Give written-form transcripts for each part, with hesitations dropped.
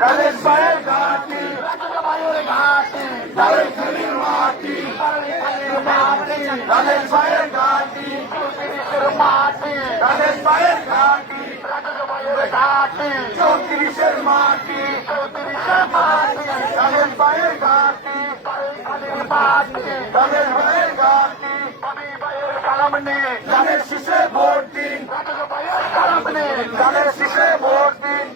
ধানের পায়ের ঘাটি পায়ের ঘাটি ধানের খালির মাটি ধানের পায়ের ঘাটি মাটি ধানের পায়ের ঘাটি পায়ের ঘাটি 34-এর মাটি 34-এর মাটি ধানের পায়ের ঘাটি মাটি ধানের পায়ের ঘাটি পায়ের সালাম নে ধানের শীষে ভোট দিন পায়ের সালাম নে ধানের শীষে ভোট দিন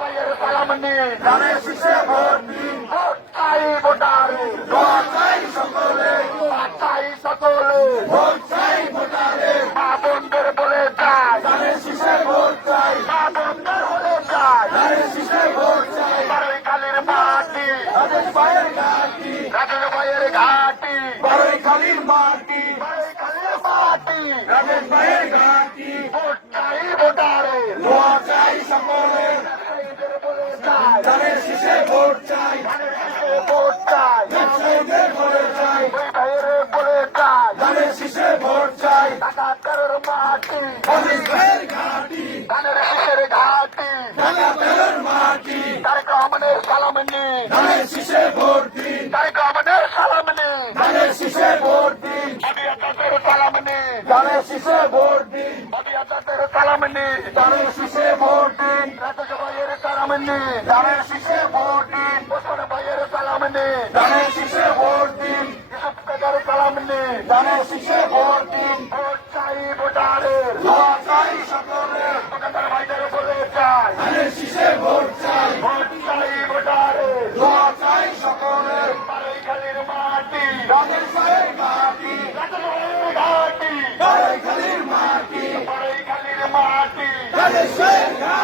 পায়ের সালাম নে ধানের শীষে ভোট দিন ভোট চাই ভোটারে দোয়া চাই সকলে দোয়া চাই সকলে ভোট চাই ভোটারে মা বোনদের বলে চাই ধানের শীষে ভোট চাই মা বোনদের বলে চাই ধানের শীষে ভোট চাই বারোই খালির মাটি ধানের পায়ের ঘাটি ধানের পায়ের ঘাটি বারোই খালির মাটি বারোই খালির মাটি ধানের পায়ের ঘাটি ভোট চাই ভোটারে দোয়া চাই সকলে ধানের শীষে ভোট চাই ধানের শীষে ভোট চাই ব্যবসায়ীদের বলে চাই ওই ভাইয়ের বলে চাই ধানের শীষে ভোট চাই টাকা তেরোর মাটি ভাইয়ের ঘাটি ধানের শীষের ঘাটি টাকা তেরোর মাটি তারেক রহমানের সালাম নে ধানের শীষে ভোট দিন তারেক রহমানের সালাম নে ধানের শীষে ভোট দিন অবিয়াতের সালাম নে ধানের শীষে ভোট দিন অবিয়াতের সালাম নে ধানের শীষে ভোট দিন রাজা ভাইয়ের সালাম নে ধানের শীষে ভোট দিন ওসমান ভাইয়ের সালাম নে ধানের শীষে ভোট দিন ইউসুফ কাদের সালাম নে ধানের শীষে ভোট দিন ভোট চাই ভোটারের দোয়া চাই সকলের দোকানদার ভাইদের বলে চাই ধানের শীষে ভোট চাই ভোট চাই ভোটারের দোয়া চাই সকলের বারোই খালির মাটি ধানের পায়ের ঘাটি ধানের ঘাটি বারোই খালির মাটি বারোই খালির মাটি ধানের পায়ের ঘাটি